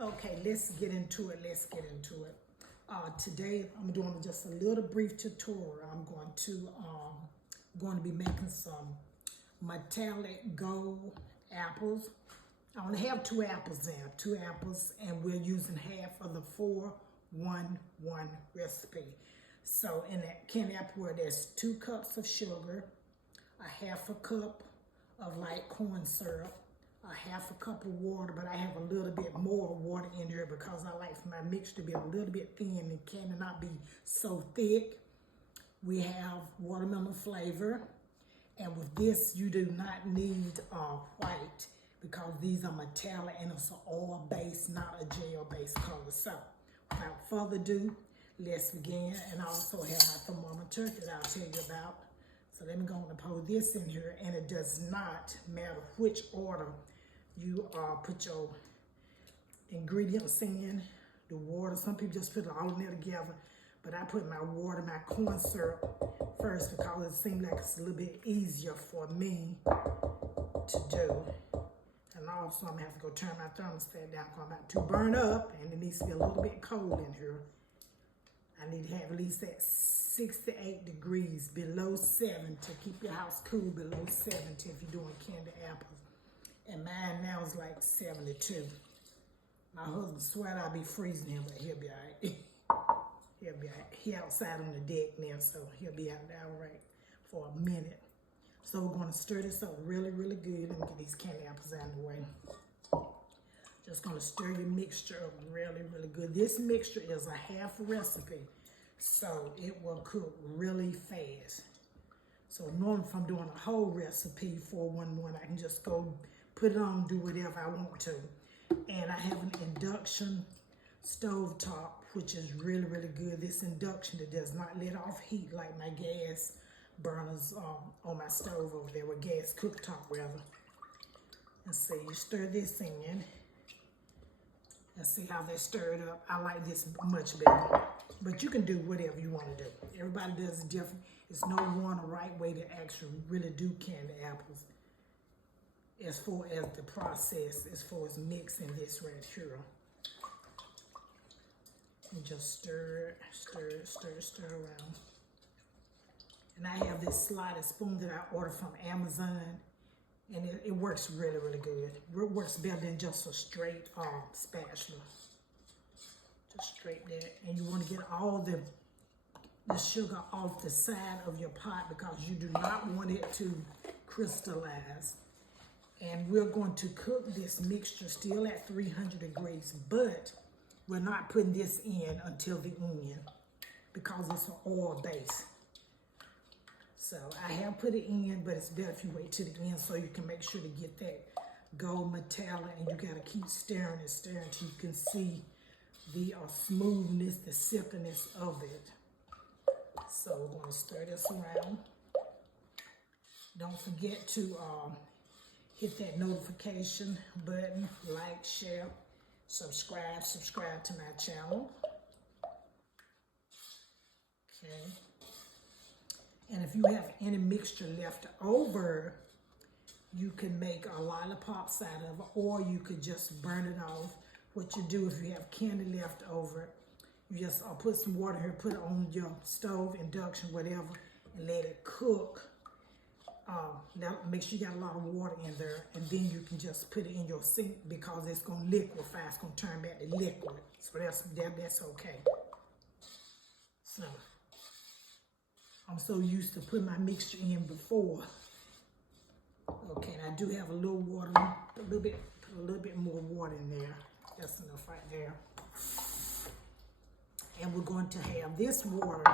Okay, let's get into it. Today I'm doing just a little brief tutorial. I'm going to be making some metallic gold apples. I only have two apples there, and we're using half of the 4-1-1 recipe. So in that candy apple, there's 2 cups of sugar, a half a cup of light corn syrup, a half a cup of water, but I have a little bit more water in here because I like for my mixture to be a little bit thin and candy not be so thick. We have watermelon flavor, and with this you do not need white because these are metallic and it's an oil base, not a gel based color. So without further ado, let's begin. And I also have my thermometer that I'll tell you about. So let me go and pour this in here, and it does not matter which order you put your ingredients in, the water. Some people just put it all in there together, but I put my water, my corn syrup first because it seemed like it's a little bit easier for me to do. And also I'm gonna have to go turn my thermostat down because I'm about to burn up and it needs to be a little bit cold in here. I need to have at least at 68 degrees, below 70, to keep your house cool, below 70 if you're doing candy apples. And mine now is like 72. My husband swear I'll be freezing him, but he'll be all right. He'll be all right. He outside on the deck now, so he'll be out there all right for a minute. So we're gonna stir this up really, really good and get these candy apples out of the way. Just gonna stir your mixture up really, really good. This mixture is a half recipe, so it will cook really fast. So normally if I'm doing a whole recipe for 4-1-1, I can just go put it on, do whatever I want to. And I have an induction stove top, which is really, really good. This induction that does not let off heat like my gas burners on my stove over there, with gas cooktop rather. And see, you stir this in. And see how they stirred up. I like this much better. But you can do whatever you want to do. Everybody does it different. It's no one right way to actually really do candy apples. As far as the process, as far as mixing this right here. And just stir around. And I have this sliding spoon that I ordered from Amazon. And it works really, really good. It works better than just a straight spatula. Just straight there. And you want to get all the sugar off the side of your pot because you do not want it to crystallize. And we're going to cook this mixture still at 300 degrees, but we're not putting this in until the end because it's an oil base. So I have put it in, but it's better if you wait till the end so you can make sure to get that gold metallic, and you gotta keep stirring and stirring until you can see the smoothness, the silkiness of it. So we're gonna stir this around. Don't forget to hit that notification button, like, share, subscribe to my channel. Okay. And if you have any mixture left over, you can make a lollipops out of it, or you could just burn it off. What you do if you have candy left over, you just put some water here, put it on your stove, induction, whatever, and let it cook. Now make sure you got a lot of water in there, and then you can just put it in your sink because it's gonna liquefy. It's gonna turn back to liquid. So that's okay. So I'm so used to putting my mixture in before. Okay, and I do have a little water, put a little bit more water in there. That's enough right there. And we're going to have this water.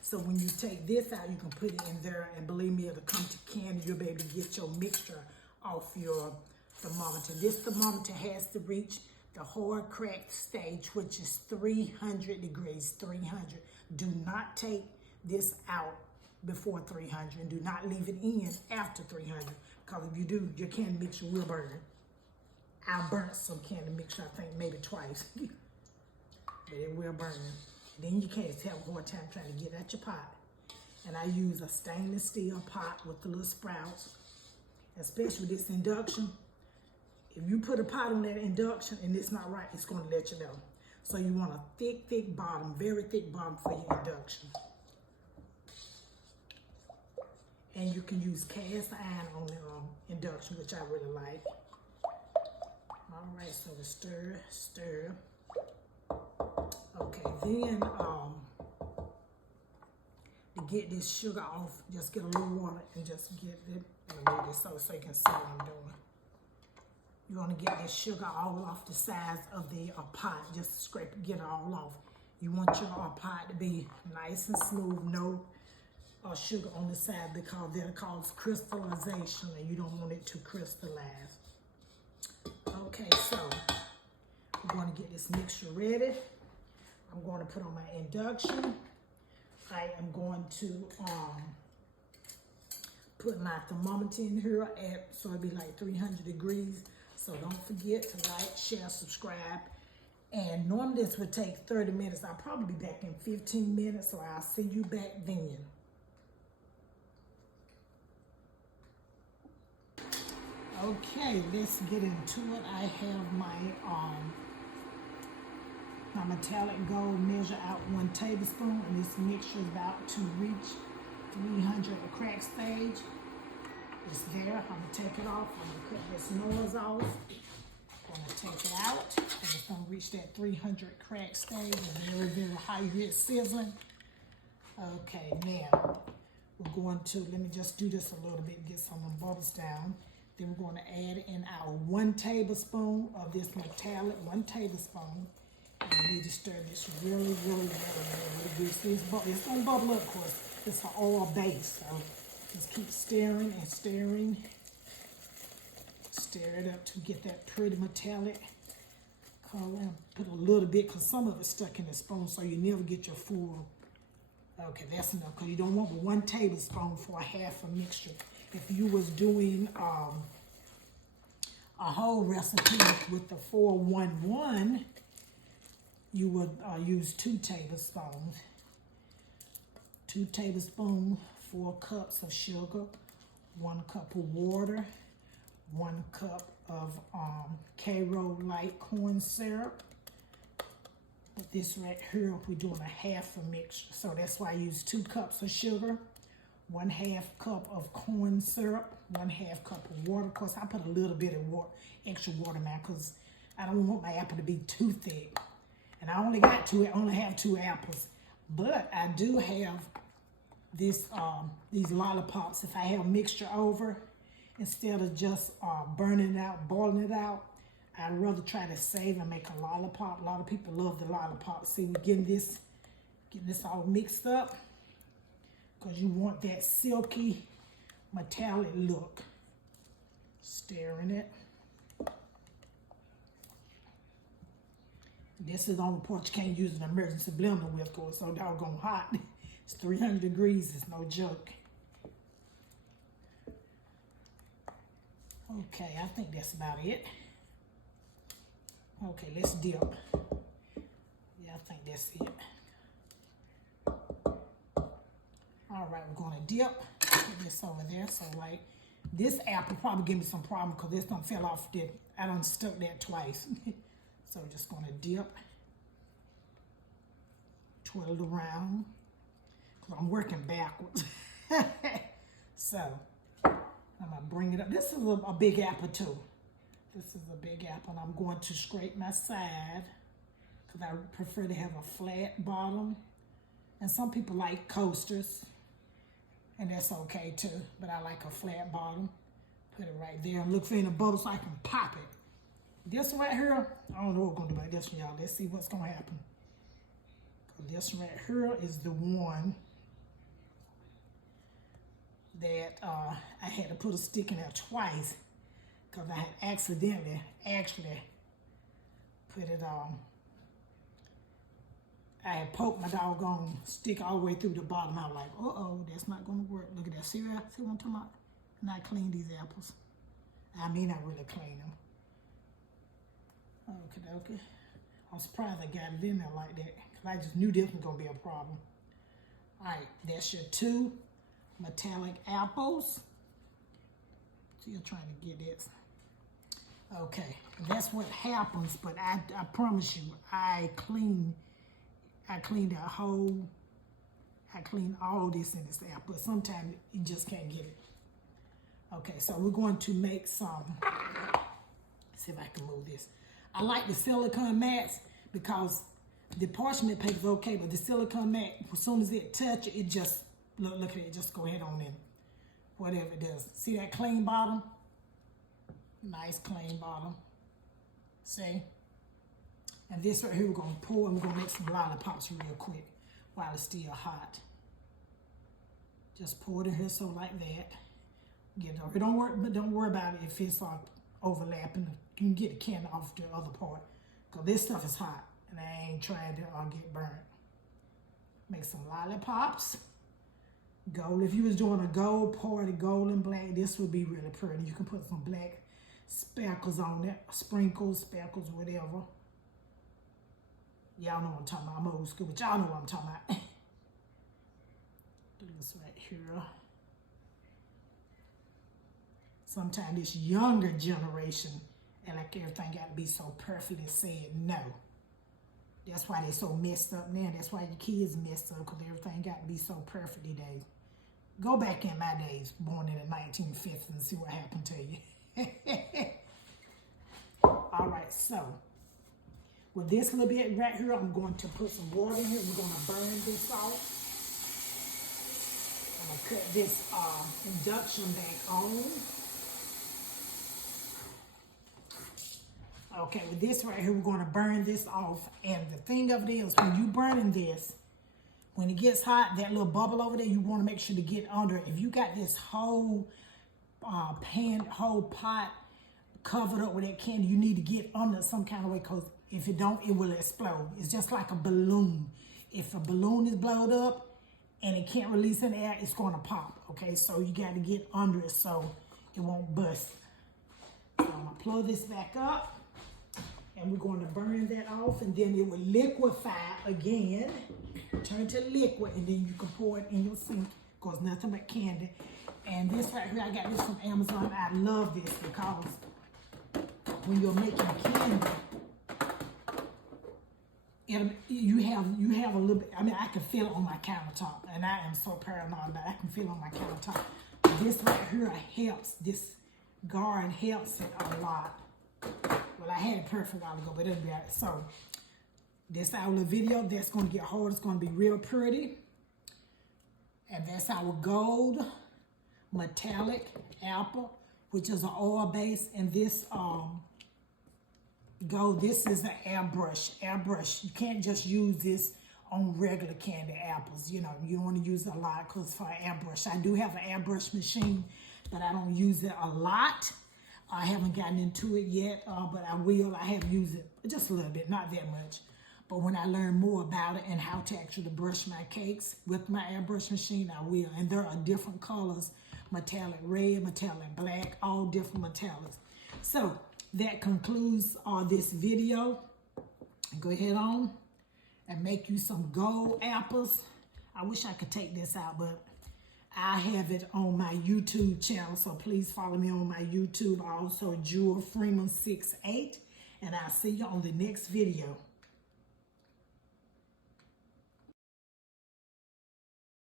So when you take this out, you can put it in there, and believe me, it'll come to candy. You'll be able to get your mixture off your thermometer. This thermometer has to reach the hard cracked stage, which is 300 degrees, 300. Do not take this out before 300, and do not leave it in after 300, because if you do, your candy mixture will burn. I burnt some candy mixture, I think maybe twice, but it will burn. Then you can't have a hard time trying to get at your pot. And I use a stainless steel pot with the little sprouts. Especially with this induction, If you put a pot on that induction and it's not right, it's going to let you know. So you want a thick bottom, very thick bottom for your induction. And you can use cast iron on the induction, which I really like. All right, so we stir. Okay, then to get this sugar off, just get a little water and just get it, so you can see what I'm doing. You want to get this sugar all off the sides of the pot. Just scrape it, get it all off. You want your pot to be nice and smooth, no sugar on the side, because that'll cause crystallization and you don't want it to crystallize. Okay, so I'm going to get this mixture ready. I'm going to put on my induction. I am going to put my thermometer in here so it'll be like 300 degrees. So don't forget to like, share, subscribe. And normally this would take 30 minutes. I'll probably be back in 15 minutes, so I'll see you back then. Okay, let's get into it. I have my metallic gold measure out 1 tablespoon, and this mixture is about to reach 300 at the crack stage. It's there. I'm going to take it off. I'm going to cut this noise off. I'm going to take it out. And it's going to reach that 300 crack stage. And very high heat sizzling. Okay, now we're going to, let me just do this a little bit, get some of the bubbles down. Then we're going to add in our 1 tablespoon of this metallic, 1 tablespoon. And we need to stir this really good. See, it's going to bubble up, of course. It's an oil base, so just keep stirring and stirring. Stir it up to get that pretty metallic color. Put a little bit, because some of it's stuck in the spoon, so you never get your full. Okay, that's enough, because you don't want but 1 tablespoon for a half a mixture. If you was doing a whole recipe with the 4-1-1, you would use 2 tablespoons. 2 tablespoons, 4 cups of sugar, 1 cup of water, 1 cup of Karo light corn syrup. But this right here, we're doing a half a mixture. So that's why I use 2 cups of sugar, 1/2 cup of corn syrup, 1/2 cup of water. Of course, I put a little bit of extra water now, because I don't want my apple to be too thick. And I only have 2 apples. But I do have these lollipops. If I have mixture over, instead of just burning it out, boiling it out, I'd rather try to save and make a lollipop. A lot of people love the lollipop. See, we're getting this all mixed up, because you want that silky, metallic look. Stirring it. This is the only part you can't use an emergency blender with, because it's so doggone hot. It's 300 degrees, it's no joke. Okay, I think that's about it. Okay, let's dip. Yeah, I think that's it. All right, we're gonna dip. Put this over there. So like, this apple probably give me some problem, because this done fell off. I done stuck that twice. So we're just gonna dip. Twirl it around, because I'm working backwards. So I'm gonna bring it up. This is a big apple too. This is a big apple, and I'm going to scrape my side, because I prefer to have a flat bottom. And some people like coasters, and that's okay too, but I like a flat bottom. Put it right there and look for any bubbles so I can pop it. This right here, I don't know what we're gonna do about this one, y'all. Let's see what's gonna happen. This right here is the one that I had to put a stick in there twice, because I had accidentally put it on. I had poked my doggone stick all the way through the bottom. I was like, uh-oh, that's not gonna work. Look at that. See what I'm talking about? And I cleaned these apples. I mean, I really clean them. Okay. I'm surprised I got it in there like that, because I just knew this was gonna be a problem. All right, that's your 2 metallic apples. So you're trying to get this. Okay, that's what happens, but I promise you, I clean all this in this app, but sometimes you just can't get it. Okay, so we're going to make some, let's see if I can move this. I like the silicone mats because the parchment paper is okay, but the silicone mat, as soon as it touches, it just, look at it, just go ahead on in, whatever it does. See that clean bottom? Nice clean bottom. See? And this right here we're gonna pour, and we're gonna make some lollipops real quick while it's still hot. Just pour it in here so like that. Get it over. Don't worry about it if it's overlapping. You can get the can off the other part. Cause this stuff is hot and I ain't trying to get burnt. Make some lollipops. Gold. If you was doing a gold party, gold and black, this would be really pretty. You can put some black speckles on it, sprinkles, speckles, whatever. Y'all know what I'm talking about. I'm old school, but y'all know what I'm talking about. Do this right here. Sometimes this younger generation, and like everything got to be so perfectly said no. That's why they so messed up now. That's why your kids messed up, because everything got to be so perfect today. Go back in my days, born in the 1950s, and see what happened to you. All right, so with this little bit right here, I'm going to put some water in here. We're going to burn this off. I'm going to cut this induction back on. Okay, with this right here, we're going to burn this off. And the thing of it is, when you burning this, when it gets hot, that little bubble over there, you want to make sure to get under it. If you got this whole whole pot covered up with that candy, you need to get under some kind of way, because if it don't, it will explode. It's just like a balloon. If a balloon is blown up and it can't release any air, it's going to pop, okay? So you got to get under it so it won't bust. So I'm going to plug this back up, and we're going to burn that off, and then it will liquefy again, turn to liquid, and then you can pour it in your sink, because nothing but candy. And this right here, I got this from Amazon. I love this because when you're making candy, you have a little bit, I mean, I can feel it on my countertop, and I am so paranoid that I can feel it on my countertop. This right here helps, this guard helps it a lot. Well, I had it perfect a while ago, but it'll be all right. So, this our little video. That's going to get hard. It's going to be real pretty. And that's our gold metallic apple, which is an oil base. And this gold, this is the airbrush. You can't just use this on regular candy apples. You know, you don't want to use it a lot because for airbrush. I do have an airbrush machine, but I don't use it a lot. I haven't gotten into it yet, but I will. I have used it just a little bit, not that much. But when I learn more about it and how to actually brush my cakes with my airbrush machine, I will. And there are different colors, metallic red, metallic black, all different metallics. So that concludes this video. Go ahead on and make you some gold apples. I wish I could take this out, but I have it on my YouTube channel, so please follow me on my YouTube, also Jewel Freeman 68, and I'll see you on the next video.